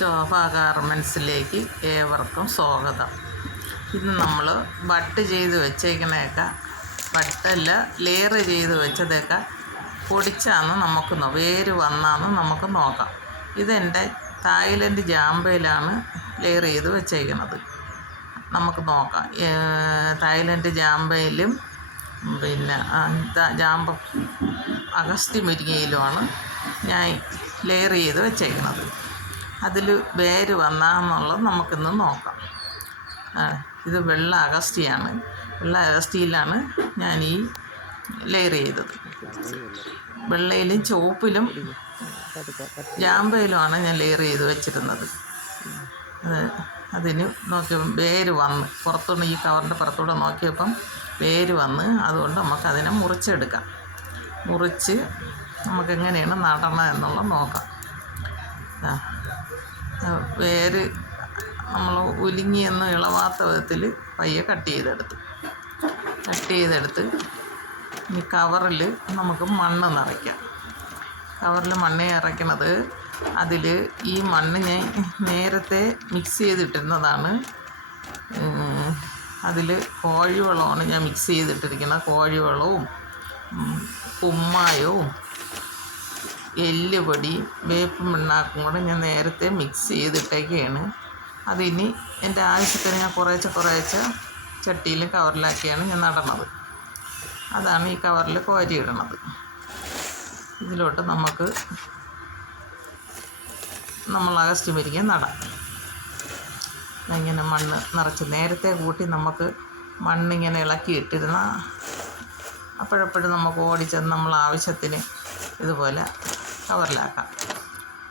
ശോഭ ഗാർമെൻസിലേക്ക് ഏവർക്കും സ്വാഗതം. ഇന്ന് നമ്മൾ ബട്ട് ചെയ്ത് വെച്ചേക്കണേക്ക ബട്ടല്ല ലെയർ ചെയ്ത് വെച്ചതൊക്കെ പൊടിച്ചാന്ന് നമുക്ക് വേര് വന്നാന്ന് നമുക്ക് നോക്കാം. ഇതെന്റെ തായ്ലൻഡ് ജാമ്പയിലാണ് ലെയർ ചെയ്ത് വെച്ചേക്കുന്നത്. നമുക്ക് നോക്കാം. തായ്ലൻഡ് ജാമ്പയിലും പിന്നെ ജാമ്പ അഗസ്തി മുരിങ്ങയിലുമാണ് ഞാൻ ലെയർ ചെയ്ത് വെച്ചേക്കുന്നത്. അതിൽ വേര് വന്നാന്നുള്ളത് നമുക്കിന്ന് നോക്കാം. ഇത് വെള്ള അഗസ്റ്റിയാണ് വെള്ള അഗസ്റ്റിയിലാണ് ഞാൻ ഈ ലെയർ ചെയ്തത്. വെള്ളയിലും ചുവപ്പിലും ജാമ്പയിലുമാണ് ഞാൻ ലെയർ ചെയ്ത് വെച്ചിരുന്നത്. അത് അതിന് നോക്കി വേര് വന്ന് പുറത്തുനിന്ന് ഈ കവറിന്റെ പുറത്തൂടെ നോക്കിയപ്പം വേര് വന്ന് അതുകൊണ്ട് നമുക്ക് അതിനെ മുറിച്ചെടുക്കാം. മുറിച്ച് നമുക്കെങ്ങനെയാണ് നടണം എന്നുള്ളത് നോക്കാം. ആ, വേര് നമ്മൾ ഉലുങ്ങിയൊന്നും ഇളവാത്ത വിധത്തിൽ പയ്യെ കട്ട് ചെയ്തെടുത്ത്. കട്ട് ചെയ്തെടുത്ത് ഇനി കവറിൽ നമുക്ക് മണ്ണ് നിറയ്ക്കാം. കവറിൽ മണ്ണ് ഇറക്കണത് അതിൽ ഈ മണ്ണ് ഞാൻ നേരത്തെ മിക്സ് ചെയ്തിട്ടിരുന്നതാണ്. അതിൽ കോഴിവളമാണ് ഞാൻ മിക്സ് ചെയ്തിട്ടിരിക്കുന്നത്. കോഴിവളവും കുമ്മായവും എല്ലുപൊടിയും വേപ്പ് പിണ്ണാക്കും കൂടെ ഞാൻ നേരത്തെ മിക്സ് ചെയ്തിട്ടേക്കാണ് അതിനി എന്റെ ആവശ്യത്തിന് ഞാൻ കുറേശ്ശെ കുറേശ്ശെ ചട്ടിയിൽ കവറിലാക്കിയാണ് ഞാൻ നടണത്. അതാണ് ഈ കവറിൽ കോരിയിടണത്. ഇതിലോട്ട് നമുക്ക് നമ്മൾ അഗസ്റ്റ് വരിക നടാം. ഇങ്ങനെ മണ്ണ് നിറച്ച് നേരത്തെ കൂട്ടി നമുക്ക് മണ്ണിങ്ങനെ ഇളക്കിയിട്ടിരുന്ന അപ്പോഴപ്പോഴും നമുക്ക് ഓടിച്ചെന്ന് നമ്മൾ ആവശ്യത്തിന് ഇതുപോലെ കവറിലാക്കാം.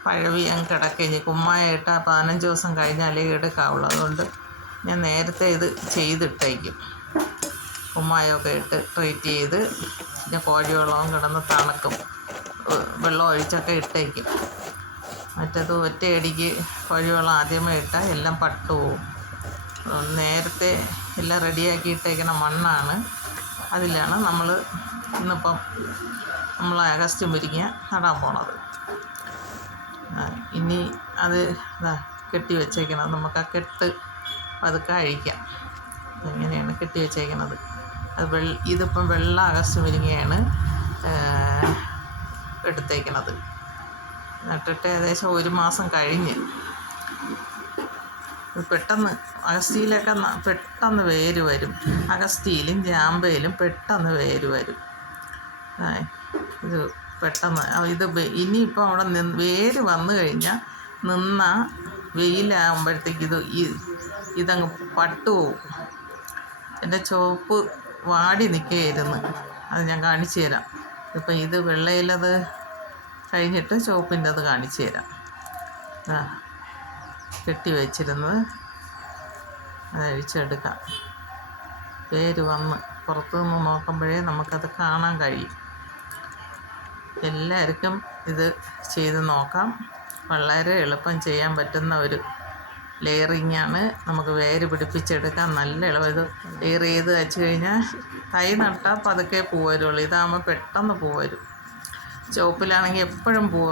പഴവി അങ്ങ് കിടക്കഴിഞ്ഞ് കുമ്മായിട്ട് പതിനഞ്ച് ദിവസം കഴിഞ്ഞാലേ എടുക്കാവുള്ളൂ. അതുകൊണ്ട് ഞാൻ നേരത്തെ ഇത് ചെയ്തിട്ടേക്കും. കുമ്മായമൊക്കെ ഇട്ട് ട്രീറ്റ് ചെയ്ത് പിന്നെ കോഴിവെള്ളവും കിടന്ന് തണുക്കും. വെള്ളം ഒഴിച്ചൊക്കെ ഇട്ടേക്കും. മറ്റേത് ഒറ്റയടിക്ക് കോഴിവെള്ളം ആദ്യമേ ഇട്ടാൽ എല്ലാം പട്ടു പോവും. അതുകൊണ്ട് നേരത്തെ എല്ലാം റെഡിയാക്കി ഇട്ടേക്കുന്ന മണ്ണാണ്. അതിലാണ് നമ്മൾ ഇന്നിപ്പം നമ്മൾ അഗസ്റ്റ് മുരിങ്ങ നടാൻ പോണത്. ഇനി അത് ഇതാ കെട്ടി വെച്ചേക്കണം. നമുക്ക് ആ കെട്ട് പതുക്കെ അഴിക്കാം. ഇങ്ങനെയാണ് കെട്ടി വെച്ചേക്കുന്നത് അത് വെള്ള ഇതിപ്പം വെള്ള അഗസ്റ്റ് മുരിങ്ങയാണ് എടുത്തേക്കണത്. നട്ടിട്ട് ഏകദേശം ഒരു മാസം കഴിഞ്ഞ്. പെട്ടെന്ന് അഗസ്തിയിലൊക്കെ പെട്ടെന്ന് വേര് വരും. അഗസ്തിയിലും ജാമ്പയിലും പെട്ടെന്ന് വേര് വരും. ഇത് പെട്ടെന്ന് ഇത് ഇനിയിപ്പോൾ അവിടെ നിന്ന് വേര് വന്നു കഴിഞ്ഞാൽ നിന്ന വെയിലാകുമ്പോഴത്തേക്ക് ഇത് ഇതങ്ങ് പട്ടു പോവും. എന്റെ ചോപ്പ് വാടി നിൽക്കുകയായിരുന്നു. അത് ഞാൻ കാണിച്ചു തരാം. ഇപ്പം ഇത് വെള്ളയിലത് കഴിഞ്ഞിട്ട് ചുവപ്പിന്റെ അത് കാണിച്ചു തരാം. ആ കെട്ടി വെച്ചിരുന്നത്. അത് അഴിച്ചെടുക്കാം. പേര് വന്ന് പുറത്തു നിന്ന് നോക്കുമ്പോഴേ നമുക്കത് കാണാൻ കഴിയും. എല്ലാവർക്കും ഇത് ചെയ്ത് നോക്കാം. വളരെ എളുപ്പം ചെയ്യാൻ പറ്റുന്ന ഒരു ലെയറിങ് ആണ്. നമുക്ക് വേര് പിടിപ്പിച്ചെടുക്കാൻ നല്ല ഇളവ് ഇത് ലെയർ ചെയ്ത് വെച്ച് കഴിഞ്ഞാൽ തൈ നട്ടാൽ പതുക്കെ പൂ ഇതാകുമ്പോൾ പെട്ടെന്ന് പൂ വരും ചുവപ്പിലാണെങ്കിൽ എപ്പോഴും പൂ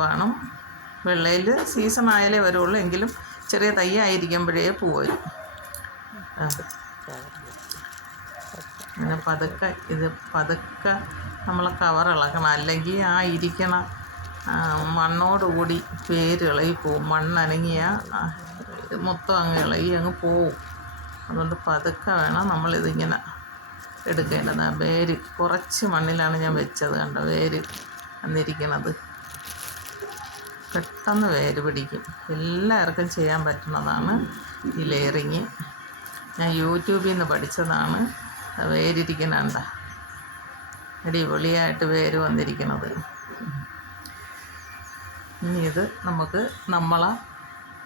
വെള്ളയിൽ സീസൺ ആയാലേ വരുള്ളൂ. എങ്കിലും ചെറിയ തൈ ആയിരിക്കുമ്പോഴേ പൂ വരും. ആ. അങ്ങനെ പതുക്കെ ഇത് പതുക്കെ നമ്മൾ കവർ ഇളക്കണം. അല്ലെങ്കിൽ ആ ഇരിക്കണ മണ്ണോടുകൂടി വേര് ഇളകി പോവും. മണ്ണനങ്ങിയ മൊത്തം അങ്ങ് ഇളകി അങ്ങ് പോവും. അതുകൊണ്ട് പതുക്കെ വേണം നമ്മളിതിങ്ങനെ എടുക്കേണ്ടത്. വേര് കുറച്ച് മണ്ണിലാണ് ഞാൻ വെച്ചത് കണ്ടോ? വേര് വന്നിരിക്കണത്. പെട്ടെന്ന് വേര് പിടിക്കും. എല്ലാവർക്കും ചെയ്യാൻ പറ്റുന്നതാണ് ഈ ലെയറിങ്. ഞാൻ യൂട്യൂബിൽ നിന്ന് പഠിച്ചതാണ്. വേരിരിക്കണണ്ട അടിപൊളിയായിട്ട് വേര് വന്നിരിക്കുന്നത് ഇനി ഇത് നമുക്ക് നമ്മളെ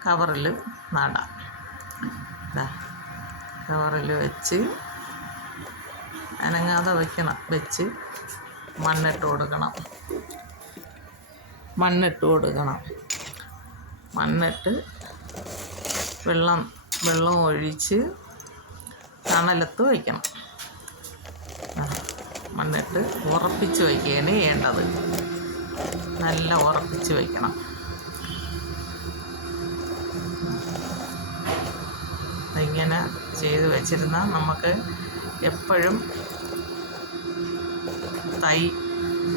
കവറിൽ നടാം. കവറിൽ വെച്ച് അനങ്ങാതെ വയ്ക്കണം വെച്ച് മണ്ണിട്ട് കൊടുക്കണം. മണ്ണിട്ട് കൊടുക്കണം. മണ്ണിട്ട് വെള്ളം വെള്ളം ഒഴിച്ച് തണലത്ത് വയ്ക്കണം വന്നിട്ട് ഉറപ്പിച്ച് വയ്ക്കുകയാണ് ചെയ്യേണ്ടത്. നല്ല ഉറപ്പിച്ച് വയ്ക്കണം. ഇങ്ങനെ ചെയ്ത് വെച്ചിരുന്നാൽ നമുക്ക് എപ്പോഴും തൈ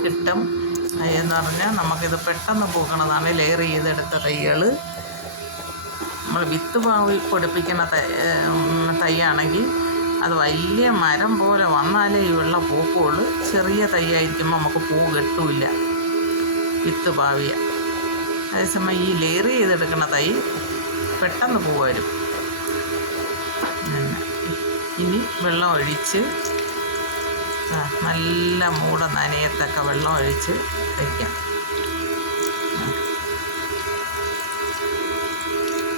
കിട്ടും. എന്ന് പറഞ്ഞാൽ നമുക്കിത് പെട്ടെന്ന് പൂക്കണതാണ്. ലെയർ ചെയ്തെടുത്ത തൈകൾ. നമ്മൾ വിത്ത് പൊടിപ്പിക്കുന്ന തൈ തൈയാണെങ്കിൽ അത് വലിയ മരം പോലെ വന്നാലേ ഈ വെള്ള പൂക്കുള്ളൂ. ചെറിയ തൈയായിരിക്കുമ്പോൾ നമുക്ക് പൂ കിട്ടൂല വിത്ത് പാവിയ. അതേസമയം ഈ ലെയർ ചെയ്തെടുക്കുന്ന തൈ പെട്ടെന്ന് പൂ വരും. ഇനി വെള്ളം ഒഴിച്ച് നല്ല മൂട നനയത്തൊക്കെ വെള്ളം ഒഴിച്ച് വയ്ക്കാം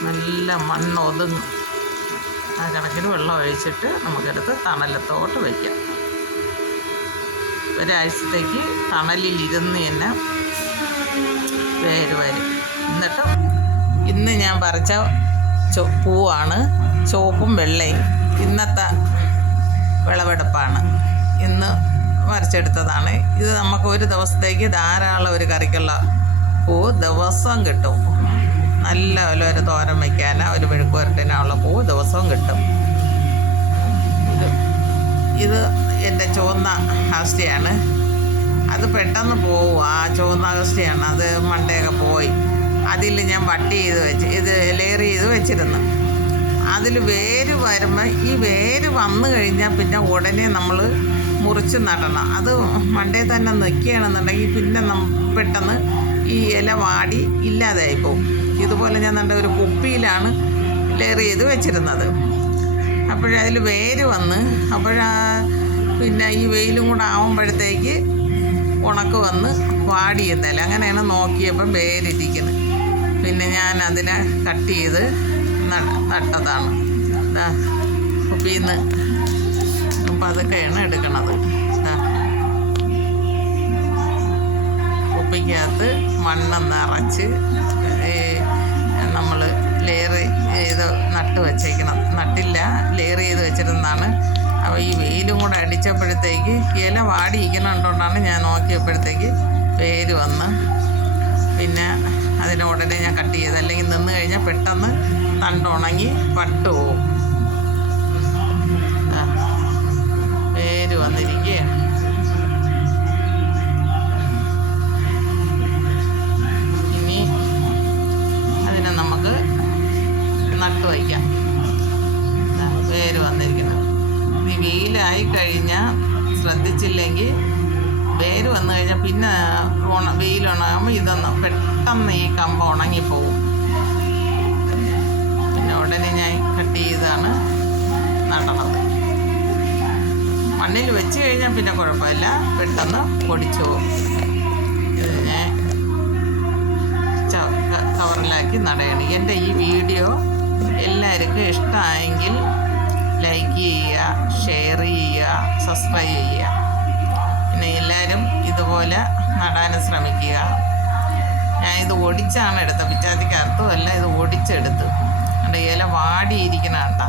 നല്ല മണ്ണ് ഒതുങ്ങും ആ കണക്കിന് വെള്ളം ഒഴിച്ചിട്ട് നമുക്കെടുത്ത് തണലത്തോട്ട് വയ്ക്കാം. ഒരാഴ്ചത്തേക്ക് തണലിലിരുന്ന് തന്നെ വേര് വരും. എന്നിട്ട് ഇന്ന് ഞാൻ പറിച്ച ചോ പൂവാണ്. ചുവപ്പും വെള്ളയും ഇന്നത്തെ വിളവെടുപ്പാണ്. ഇന്ന് വരച്ചെടുത്തതാണ് ഇത് നമുക്ക് ഒരു ദിവസത്തേക്ക് ധാരാളം ഒരു കറിക്കുള്ള പൂ ദിവസം കിട്ടും. നല്ല പോലെ ഒരു തോരൻ വയ്ക്കാനോ ഒരു മെഴുക്കുവരട്ടിനുള്ള പൂ ദിവസവും കിട്ടും. ഇത് എന്റെ ചുവന്ന ആസ്തിയാണ് അത് പെട്ടെന്ന് പോവും. ആ ചുവന്ന ആസ്തിയാണ് അത് മണ്ടയൊക്കെ പോയി. അതിൽ ഞാൻ വട്ടി ചെയ്ത് വെച്ച് ഇത് ലെയർ ചെയ്ത് വെച്ചിരുന്നു. അതിൽ വേര് വരുമ്പോൾ ഈ വേര് വന്നു കഴിഞ്ഞാൽ പിന്നെ ഉടനെ നമ്മൾ മുറിച്ച് നടണം. അത് മണ്ടേ തന്നെ നിൽക്കുകയാണെന്നുണ്ടെങ്കിൽ പിന്നെ പെട്ടെന്ന് ഈ ഇല വാടി ഇല്ലാതായി പോകും ഇതുപോലെ ഞാൻ നല്ല ഒരു കുപ്പിയിലാണ് ലെയർ ചെയ്ത് വെച്ചിരുന്നത്. അപ്പോഴതിൽ വേര് വന്ന് അപ്പോഴാ പിന്നെ ഈ വെയിലും കൂടെ ആവുമ്പോഴത്തേക്ക് ഉണക്ക് വന്ന് വാടിയെന്നല്ല. അങ്ങനെയാണ് നോക്കിയപ്പം വേരിരിക്കുന്നത് പിന്നെ ഞാൻ അതിനെ കട്ട് ചെയ്ത് നട്ടതാണ്. കുപ്പിയിൽ നിന്ന് അപ്പം അതൊക്കെയാണ് എടുക്കണത്. കുപ്പിക്കകത്ത് മണ്ണ് നിറച്ച് നമ്മൾ ലെയർ ചെയ്ത് നട്ട് വെച്ചേക്കണം. നട്ടില്ല ലെയർ ചെയ്ത് വെച്ചിരുന്നതാണ്. അപ്പോൾ ഈ വെയിലും കൂടെ അടിച്ചപ്പോഴത്തേക്ക് ഇല വാടിയിരിക്കണുകൊണ്ടാണ് ഞാൻ നോക്കിയപ്പോഴത്തേക്ക് വേര് വന്ന്. പിന്നെ അതിനെ ഉടനെ ഞാൻ കട്ട് ചെയ്ത് അല്ലെങ്കിൽ നിന്ന് കഴിഞ്ഞാൽ പെട്ടെന്ന് തണ്ടുണങ്ങി പട്ട് പോവും നട്ടു വയ്ക്കാം. വേര് വന്നിരിക്കുന്നത്. ഈ വെയിലായി കഴിഞ്ഞാൽ ശ്രദ്ധിച്ചില്ലെങ്കിൽ വേര് വന്നു കഴിഞ്ഞാൽ പിന്നെ ഉണ വെയിലുണങ്ങുമ്പോൾ ഇതൊന്ന് പെട്ടെന്ന് ഈ കമ്പ് ഉണങ്ങിപ്പോവും. പിന്നെ ഉടനെ ഞാൻ കട്ട് ചെയ്താണ് നടണത് മണ്ണിൽ വെച്ച് കഴിഞ്ഞാൽ പിന്നെ കുഴപ്പമില്ല. പെട്ടെന്ന് പൊടിച്ചു പോകും. ഇത് ഞാൻ കവറിലാക്കി നടയണം. എന്റെ ഈ വീഡിയോ എല്ലാവർക്കും ഇഷ്ടമായെങ്കിൽ ലൈക്ക് ചെയ്യുക ഷെയർ ചെയ്യുക സബ്സ്ക്രൈബ് ചെയ്യുക. പിന്നെ എല്ലാവരും ഇതുപോലെ നടാനും ശ്രമിക്കുക. ഞാൻ ഇത് ഓടിച്ചാണ് എടുത്തത്. പിച്ചാത്തിക്ക് അർത്ഥമല്ല ഇത് ഒടിച്ചെടുത്ത് എന്റെ ഇല വാടിയിരിക്കണ കണ്ട?